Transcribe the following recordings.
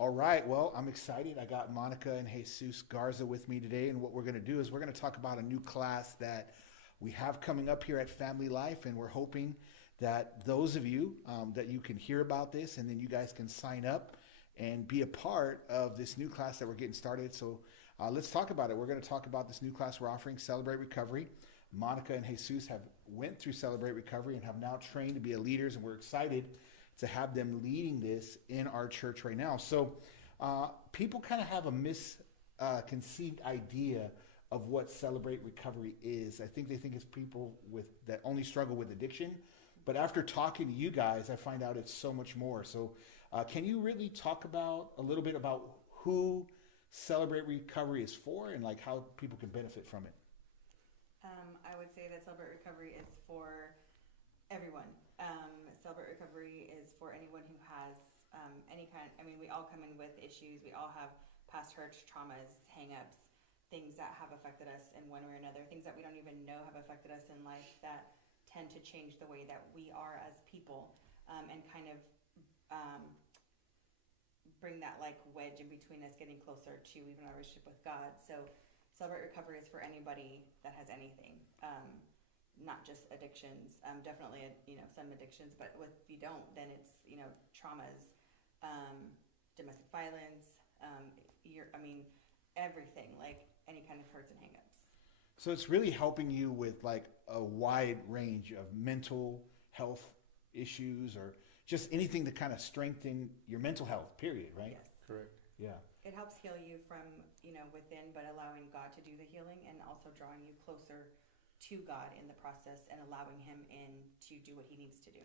All right. Well, I'm excited. I got Monica and Jesus Garza with me today. And what we're going to do is we're going to talk about a new class that we have coming up here at Family Life. And we're hoping that those of you that you can hear about this and then you guys can sign up and be a part of this new class that we're getting started. So let's talk about it. We're going to talk about this new class we're offering, Celebrate Recovery. Monica and Jesus have went through Celebrate Recovery and have now trained to be leaders. And we're excited to have them leading this in our church right now. So people kind of have a misconceived idea of what Celebrate Recovery is. I think they think it's people that only struggle with addiction. But after talking to you guys, I find out it's so much more. So can you really talk about a little bit about who Celebrate Recovery is for and like how people can benefit from it? I would say that Celebrate Recovery is for everyone. Celebrate Recovery is for anyone who has any kind. I mean, we all come in with issues. We all have past hurts, traumas, hang-ups, things that have affected us in one way or another, things that we don't even know have affected us in life that tend to change the way that we are as people, and kind of bring that like wedge in between us getting closer to even our relationship with God. So Celebrate Recovery is for anybody that has anything. Not just addictions, definitely, some addictions, but if you don't, then it's, traumas, domestic violence, everything, like any kind of hurts and hangups. So it's really helping you with like a wide range of mental health issues or just anything to kind of strengthen your mental health, period, right? Yes. Correct. Yeah. It helps heal you from, within, but allowing God to do the healing and also drawing you closer to God in the process and allowing him in to do what he needs to do.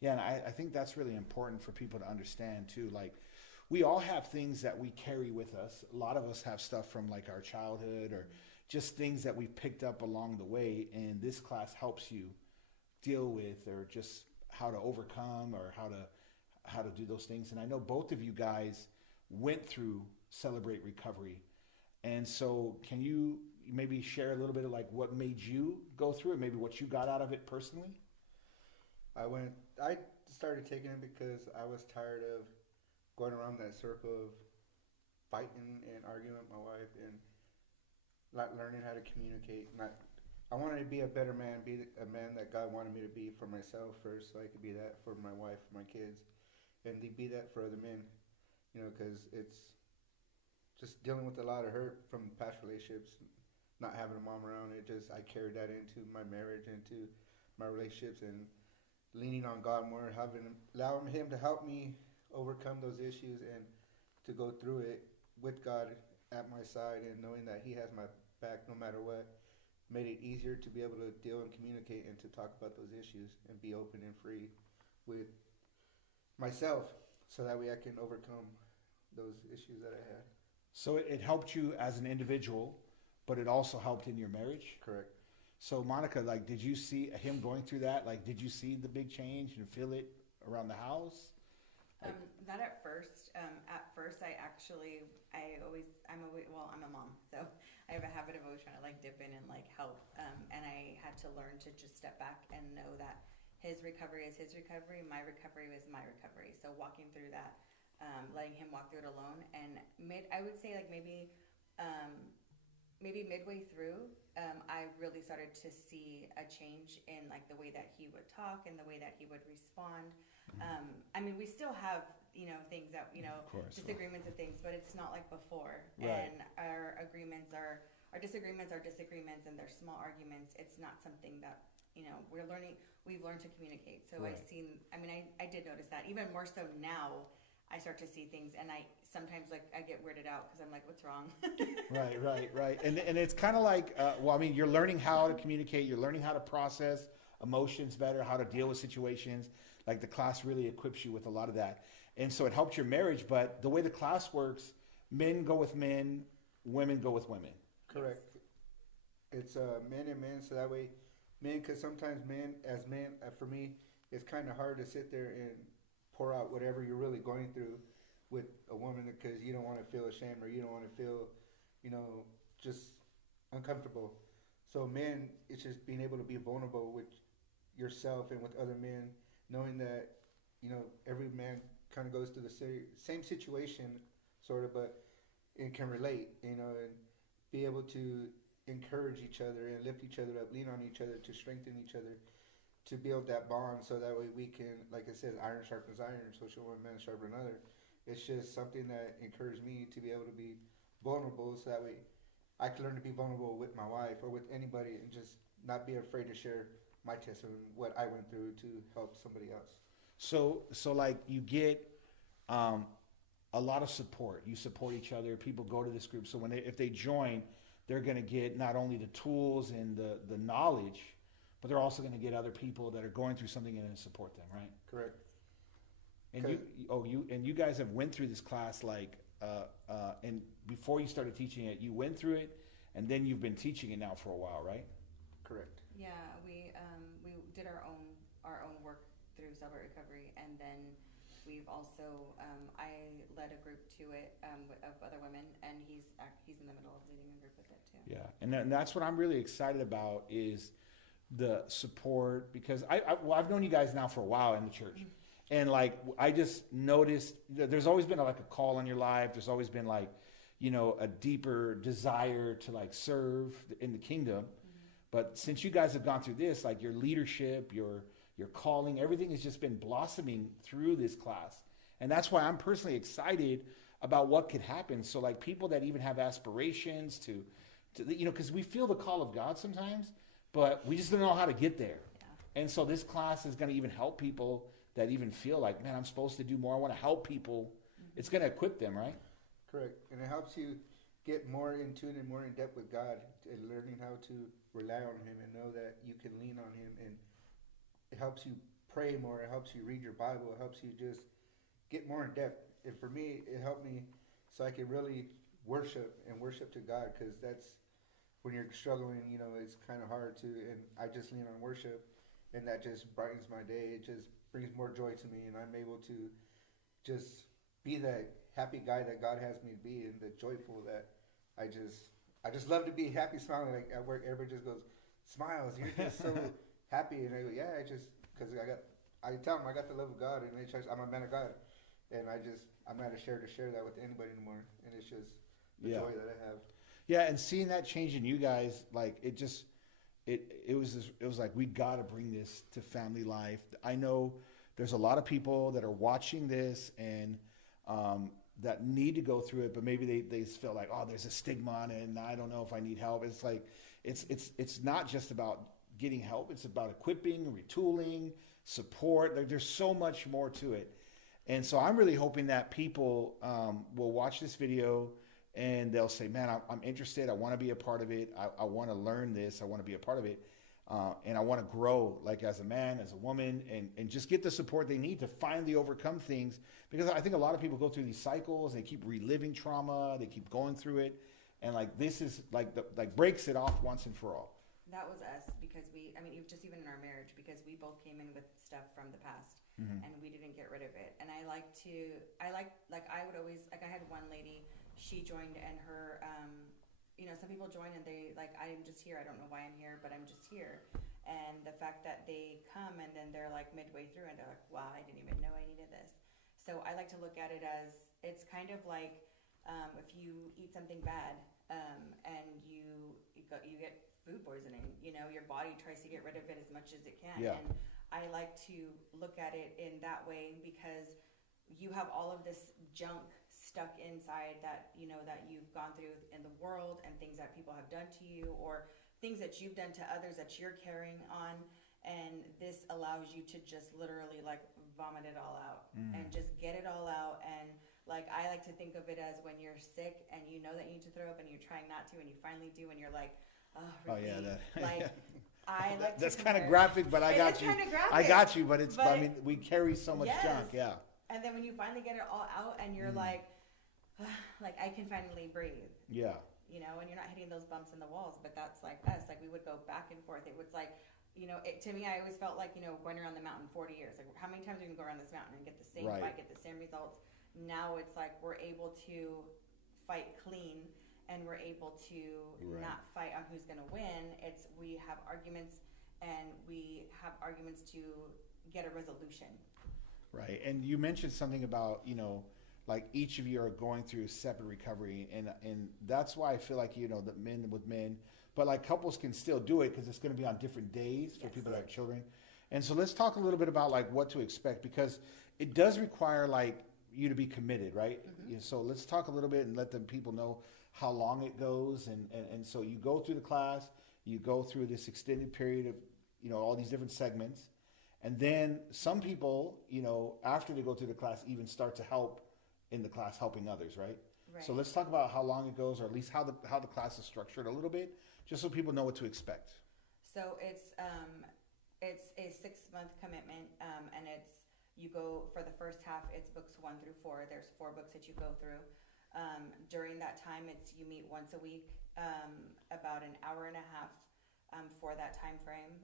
Yeah, and I think that's really important for people to understand too. Like, we all have things that we carry with us. A lot of us have stuff from like our childhood or just things that we've picked up along the way, and this class helps you deal with or just how to overcome or how to do those things. And I know both of you guys went through Celebrate Recovery. And so can you maybe share a little bit of like what made you go through it, maybe what you got out of it personally? I started taking it because I was tired of going around that circle of fighting and arguing with my wife and not learning how to communicate. I wanted to be a better man, be a man that God wanted me to be for myself first, so I could be that for my wife, for my kids, and to be that for other men, because it's just dealing with a lot of hurt from past relationships, not having a mom around. I carried that into my marriage, into my relationships, and leaning on God more, allowing him to help me overcome those issues and to go through it with God at my side and knowing that he has my back no matter what, made it easier to be able to deal and communicate and to talk about those issues and be open and free with myself so that way I can overcome those issues that I had. So it helped you as an individual, but it also helped in your marriage? Correct. So Monica, like, did you see him going through that? Like, did you see the big change and feel it around the house? Not at first. At first, I'm a mom, so I have a habit of always trying to like dip in and like help. And I had to learn to just step back and know that his recovery is his recovery, my recovery is my recovery. So walking through that, letting him walk through it alone, and I would say like maybe midway through, I really started to see a change in like the way that he would talk and the way that he would respond. We still have, things that, disagreements and things, but it's not like before. Right. And our disagreements are disagreements and they're small arguments. It's not something that, we've learned to communicate. So Right. I did notice that even more so now. I start to see things, and I sometimes I get weirded out because I'm like, "What's wrong?" Right. And it's kind of like, you're learning how to communicate, you're learning how to process emotions better, how to deal with situations. Like the class really equips you with a lot of that, and so it helped your marriage. But the way the class works, men go with men, women go with women. Correct. It's men and men, so that way, men, because sometimes for me, it's kind of hard to sit there and pour out whatever you're really going through with a woman because you don't want to feel ashamed or you don't want to feel, just uncomfortable. So men, it's just being able to be vulnerable with yourself and with other men, knowing that, every man kind of goes through the same situation, sort of, but it can relate, you know, and be able to encourage each other and lift each other up, lean on each other to strengthen each other, to build that bond, so that way we can, like I said, iron sharpens iron, so shall one man sharpen another. It's just something that encouraged me to be able to be vulnerable, so that way I can learn to be vulnerable with my wife or with anybody, and just not be afraid to share my testimony, what I went through, to help somebody else. So like you get a lot of support. You support each other. People go to this group. So if they join, they're going to get not only the tools and the knowledge, but they're also going to get other people that are going through something and support them, right? Correct. And you guys have went through this class and before you started teaching it, you went through it, and then you've been teaching it now for a while, right? Correct. Yeah, we did our own work through Celebrate Recovery, and then we've also I led a group to it of other women, and he's in the middle of leading a group with it too. Yeah, and that's what I'm really excited about is the support, because I've known you guys now for a while in the church. Mm-hmm. And like, I just noticed there's always been like a call on your life. There's always been like, you know, a deeper desire to like serve in the kingdom. Mm-hmm. But since you guys have gone through this, like your leadership, your calling, everything has just been blossoming through this class. And that's why I'm personally excited about what could happen. So like people that even have aspirations to you know, because we feel the call of God sometimes, but we just don't know how to get there. Yeah. And so this class is going to even help people that even feel like, man, I'm supposed to do more. I want to help people. Mm-hmm. It's going to equip them, right? Correct. And it helps you get more in tune and more in depth with God, and learning how to rely on Him and know that you can lean on Him. And it helps you pray more. It helps you read your Bible. It helps you just get more in depth. And for me, it helped me so I can really worship to God, because that's when you're struggling, you know, it's kind of hard to, and I just lean on worship, and that just brightens my day. It just brings more joy to me, and I'm able to just be that happy guy that God has me to be, and the joyful that I just love to be happy, smiling. Like at work, everybody just goes, "Smiles, you're just so happy," and I go, "Yeah, because I tell them I got the love of God, and I'm a man of God, and I'm not ashamed to share that with anybody anymore, and it's just the joy that I have." Yeah, and seeing that change in you guys, like it was like, we got to bring this to family life. I know there's a lot of people that are watching this and that need to go through it, but maybe they feel like, oh, there's a stigma on it, and I don't know if I need help. It's like it's not just about getting help. It's about equipping, retooling, support. There's so much more to it. And so I'm really hoping that people will watch this video and they'll say, man, I'm interested. I want to be a part of it. I want to learn this. I want to be a part of it. And I want to grow, like as a man, as a woman, and just get the support they need to finally overcome things. Because I think a lot of people go through these cycles. They keep reliving trauma. They keep going through it. And like this is like breaks it off once and for all. That was us, because just even in our marriage, because we both came in with stuff from the past. Mm-hmm. And we didn't get rid of it. And I would always, like, I had one lady, she joined, and her, some people join and they like, I'm just here. I don't know why I'm here, but I'm just here. And the fact that they come and then they're like midway through and they're like, wow, I didn't even know I needed this. So I like to look at it as, it's kind of like, if you eat something bad, and you get food poisoning, your body tries to get rid of it as much as it can. Yeah. And I like to look at it in that way, because you have all of this junk stuck inside that you've gone through in the world, and things that people have done to you, or things that you've done to others that you're carrying on, and this allows you to just literally like vomit it all out and just get it all out. And like, I like to think of it as when you're sick and you know that you need to throw up and you're trying not to, and you finally do, and you're like, oh yeah, I like that's to kind of graphic, but I got you. I got you, but we carry so much junk, yeah. And then when you finally get it all out, and you're like I can finally breathe. Yeah. And you're not hitting those bumps in the walls, but that's like us. Like, we would go back and forth. It was like, to me, I always felt like, going around the mountain 40 years. Like, how many times are you going to go around this mountain and get the same fight, get the same results? Now it's like we're able to fight clean, and we're able to not fight on who's going to win. We have arguments, and we have arguments to get a resolution. Right. And you mentioned something about, like each of you are going through separate recovery. And that's why I feel like, the men with men, but like couples can still do it because it's going to be on different days for people that have children. And so let's talk a little bit about like what to expect, because it does require like you to be committed, right? So let's talk a little bit and let the people know how long it goes. And so you go through the class, you go through this extended period of, all these different segments. And then some people, after they go through the class, even start to help in the class, helping others, right? Right. So let's talk about how long it goes, or at least how the class is structured a little bit, just so people know what to expect. So it's a 6-month commitment, and you go for the first half. It's books 1 through 4. There's 4 books that you go through. During that time, you meet once a week, about an hour and a half. For that time frame,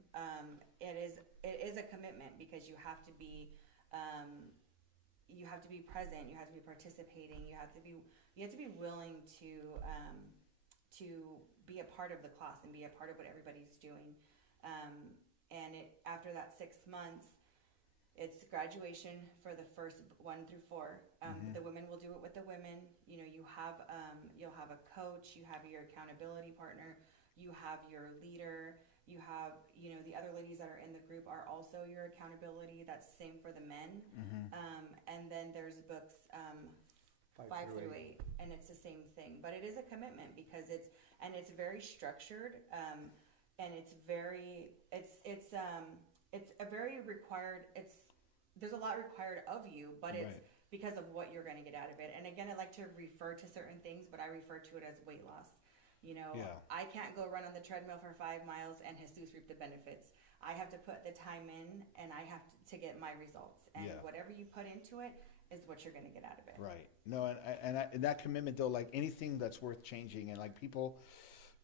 it is a commitment, because you have to be present, you have to be participating, you have to be willing to be a part of the class and be a part of what everybody's doing. And after that 6 months, it's graduation for the first 1 through 4. The women will do it with the women. You'll have a coach, you have your accountability partner. You have your leader, you have, the other ladies that are in the group are also your accountability. That's the same for the men. And then there's books 5 through 8, and it's the same thing. But it is a commitment, because it's very structured, and there's a lot required of you, but it's because of what you're going to get out of it. And again, I like to refer to certain things, but I refer to it as weight loss. I can't go run on the treadmill for 5 miles and Jesus reap the benefits. I have to put the time in, and I have to get my results. And whatever you put into it is what you're going to get out of it. Right. No, and that commitment, though, like anything that's worth changing, and like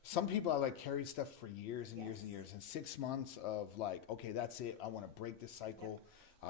some people are like carried stuff for years and years and years, and 6 months of like, okay, that's it. I want to break this cycle.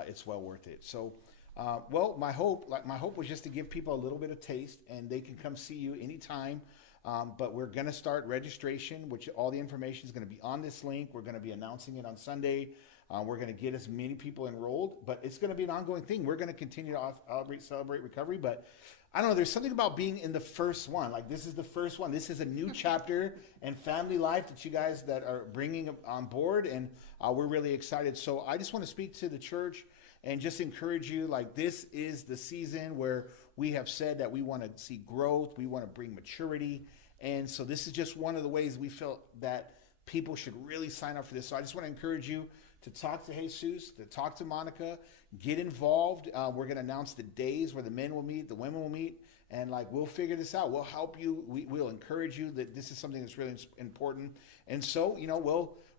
It's well worth it. So, my hope was just to give people a little bit of taste, and they can come see you anytime. But we're going to start registration, which all the information is going to be on this link. We're going to be announcing it on Sunday. We're going to get as many people enrolled, but it's going to be an ongoing thing. We're going to continue to celebrate recovery, but I don't know. There's something about being in the first one. Like, this is the first one. This is a new chapter in family life that you guys that are bringing on board, and we're really excited. So I just want to speak to the church and just encourage you. Like, this is the season where we have said that we want to see growth. We want to bring maturity. And so this is just one of the ways we felt that people should really sign up for this. So I just want to encourage you to talk to Jesus, to talk to Monica, get involved. We're going to announce the days where the men will meet, the women will meet, and like, we'll figure this out. We'll help you. We'll encourage you that this is something that's really important. And so,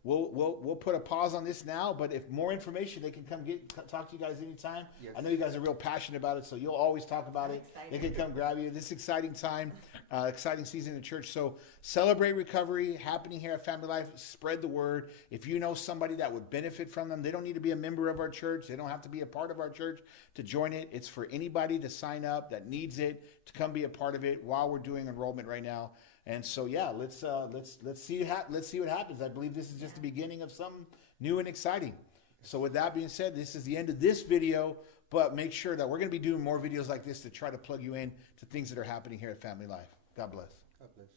we'll put a pause on this now, but if more information, they can come talk to you guys anytime. Yes. I know you guys are real passionate about it, so you'll always talk about it. They can come grab you. This exciting time, exciting season in the church. So celebrate recovery happening here at Family Life. Spread the word. If you know somebody that would benefit from them, they don't need to be a member of our church. They don't have to be a part of our church to join it. It's for anybody to sign up that needs it, to come be a part of it while we're doing enrollment right now. And so, let's see what happens. I believe this is just the beginning of something new and exciting. So with that being said, this is the end of this video, but make sure that we're going to be doing more videos like this to try to plug you in to things that are happening here at Family Life. God bless. God bless.